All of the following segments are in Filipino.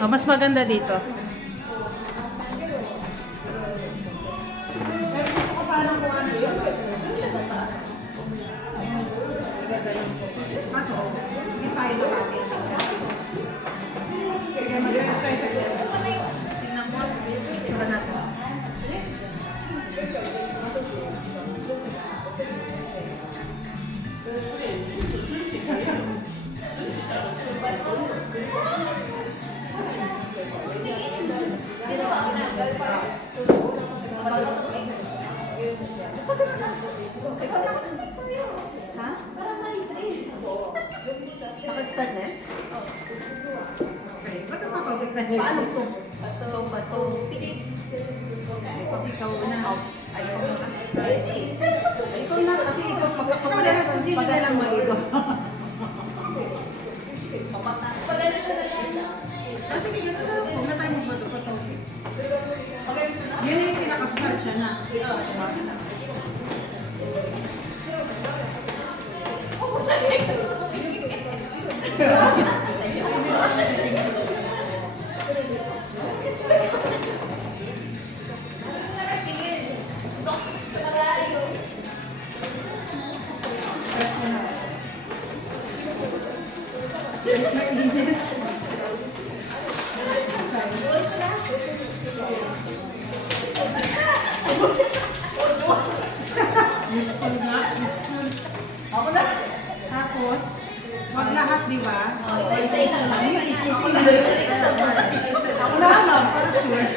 Oh, mas maganda dito. Pero gusto ko sana kung ano yun. Sa taas. Kaso, hindi tayo lumating. Sige, mag-rest tayo sa gilid. Tingnan mo, itsura natin. Sino ba ang nanggal pa? Ha? Parang mali train. Naka-start na eh? Okay. Ba't ang matubig na niya? Paano ito? Bato. Ikaw na. Ikaw na kasi ikaw magkakapala na kasi pag lang mag-iba. Kasi hindi ka na kung na tayo magbato. Yan yung pinaka-start siya na. Useful nga, useful. Ako na. Tapos, wag lahat, di ba? Isa-isa lang. Ako na alam, para sure.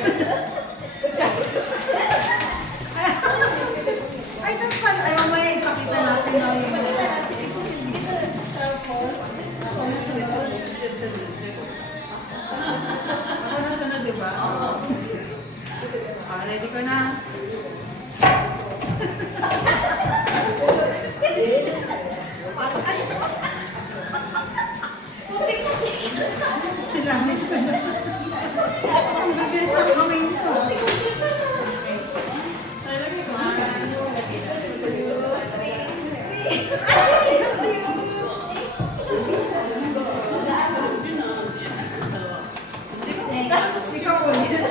Ay, doon pala. Ay, mamaya ipakita natin na yung... Ako na sunod, di ba? Oo. Ready ko na. Sila may sunod. Ang bibilis ang kamay ko. Ikaw ulit.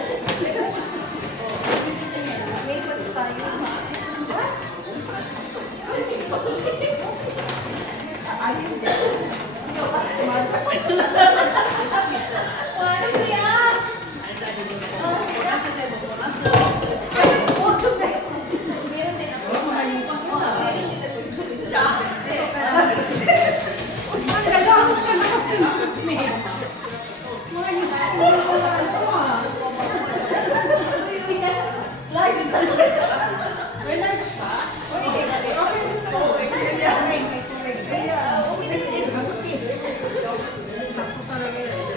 Paano ko yan? Meron din ako. Meron din ako. Ang gagamot ka na kasi. Mayos ko na wala ito ah. Live. May large pa? Okay, ito. Sakto talaga yun.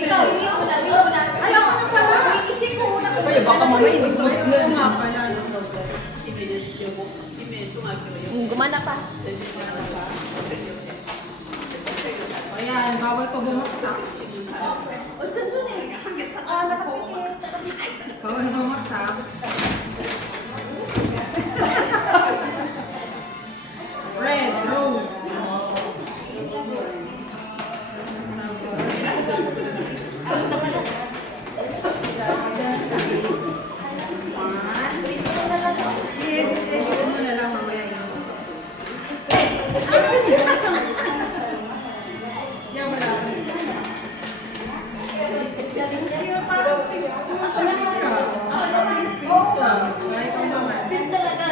Ikaw, hindi ko na. Ayaw ko na pala. Wait, i-check ko muna. Ay, baka mamaya hindi ko nga pala. Gumana pa. Ayan, bawal ko bumaksak. O, dyan eh. Nakapikit. Bawal bumaksak. Red, rose. Dito na lang ako. I-edit mo na lang mamaya yun. Yan, wala. Galing yan. Pin talaga.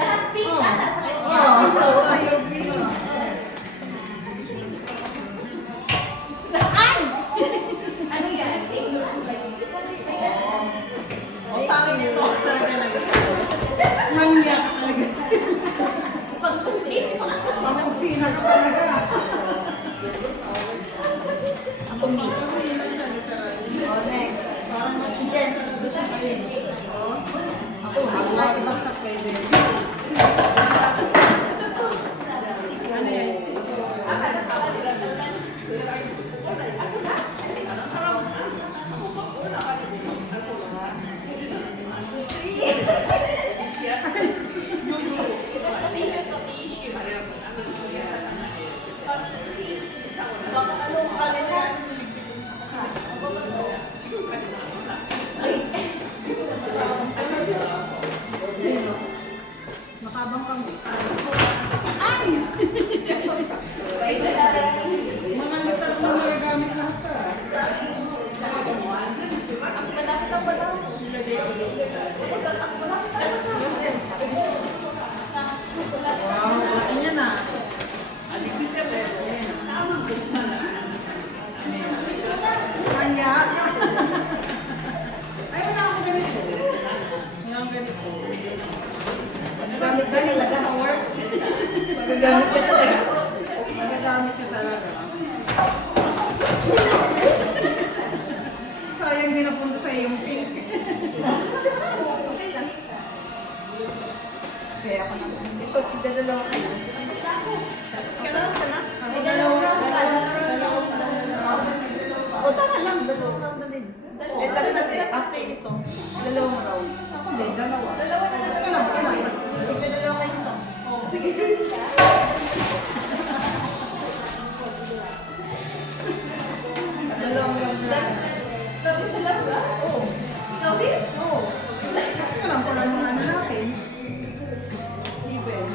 Lahat pink ata sa kanya. Sa'yo, pin. Ano yan? Pink. O sa akin ito. Mangyak talaga sila. Sa kusina ka talaga. Ako mix. O next. Si Jen. Ako, ako na ibagsak pwede. Ano yan? Tissue to tissue. Magagamit ka talaga. Magagamit ka talaga. Sayang din napunta sa yung pink. Okay lang. Kaya ako naman. Ito, dadalawa ka na. Tapos ka na? May dalawang round pa. O, tama lang. Dalawang round na din. Eh, last na din. After ito, dalawang round. Ako din, dalawa. Dalawa na lang. Kailan? Dalawa kayo ito. Dalawang round na. Gawin dalawa? Oo. Gawin? Oo. Alam ko lang yung ano natin. Even.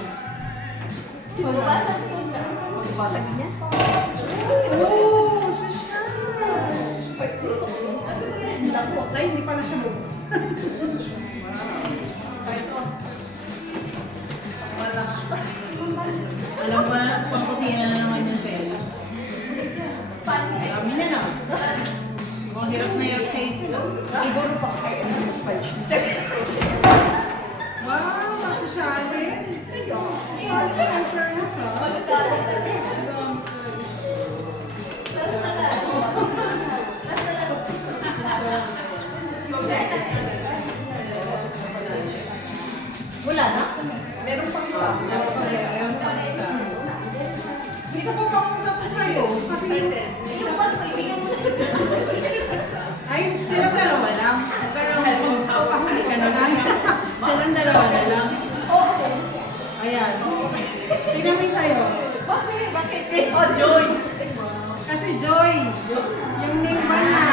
Mababasa ko siya. Basag din yan. Oh, siya. Ay, gusto ko. Naku, ay hindi pala siya bukas. Alam ko na, pang-kusina na naman yung Sela. Kami na lang. Mukhang hirap na hirap sa sila. Siguro pa kaya ano mas punch. Wow, sosyalin. Ano siya, fairness ha? Magagalit na din. Pero wala. Basta lang. Wala na? Meron pang isa. Meron pa isa. Gusto ko papunta ko sa'yo. Kasi Yung pag ibigay mo na. ay, silang dalawa lang. Huwag ka nang papahalikan na lang. Silang dalawa na lang. Oo. Ayan. Tingnan mo yung sa'yo. Bakit? Bakit? Oh, Joy! Kasi Joy. Yung name ba na?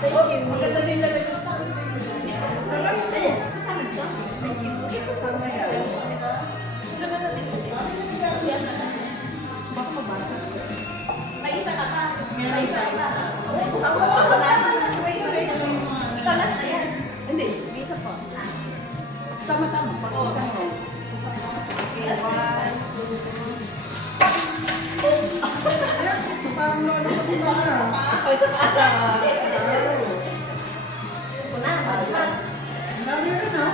Thank you. Maganda din na rin sa akin. Sa lansi. Kasama ka? Thank you. Kasama yan. Naman natin ulit. Yan na lang. Baka mabasa. May isa ka pa. Meron May isa pa ka isa. pa. Oo, tama. Wala. May isa rin. Ikaw last na yan. Hindi, may isa pa. Tama-tama. Pag isang round. Isang round. Okay, one, two, three. Parang lolo ko din ako. Ako isa pa. Una, malas. Ang dami rin ha?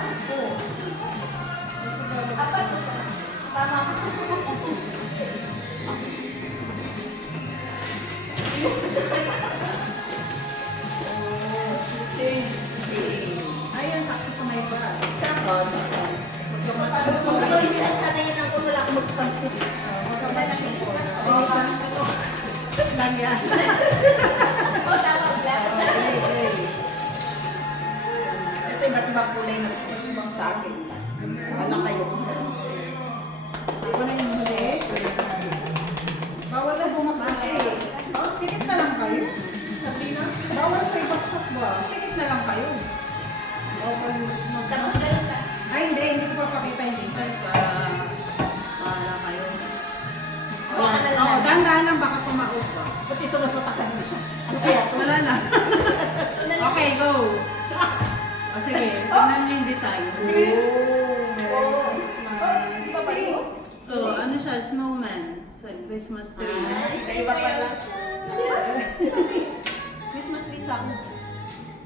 Apat. Tama. Ayan, sakto sa may bag. Tapos, kung ikaw hindi sanayin ako, wala akong magpansin. Wala na sila. Oo, ha? Lang yan. Oh, tama. Black. Ito iba't ibang kulay na ibang sa akin. Wala kayo. Ako na yung huli. Bawal na bumaksak eh. Pikit na lang kayo. Bawal siya ibaksak ba? Pikit na lang kayo. Bawal Tapos ganun ka. Ay, hindi ko papakita yung design para Paala kayo. Baka na lang. Oo, dahan-dahan lang baka tumaot ba. Ba't ito mas matakad mo isa? Ano kaya ito? Wala na. Okay, go. O sige, tingnan mo yung design. Oh, Merry Di ba Christmas. ba yun? So, ano siya? Snowman. Sa Christmas tree. Ay, kaiba pala. Christmas tree sa akin.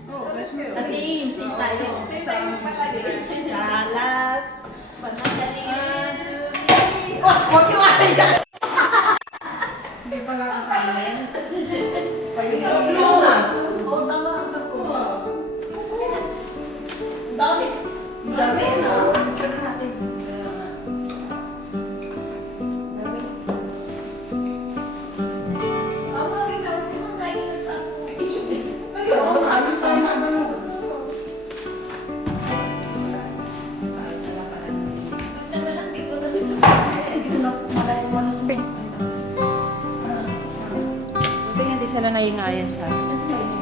Oh, Christmas Ah, same tayo. Same time palagi. Kalas. Panandali. Oh, huwag yung akin. Hindi pala kasama yan. Oh, tama. Sa kuha. Dami. Dami na. Pwede natin. Tama rin ako. Di ba kainin na ako? Ayun, tama, tama. Ganda na lang dito na dito. Buti hindi sila naingayan sa. Tapos na yun.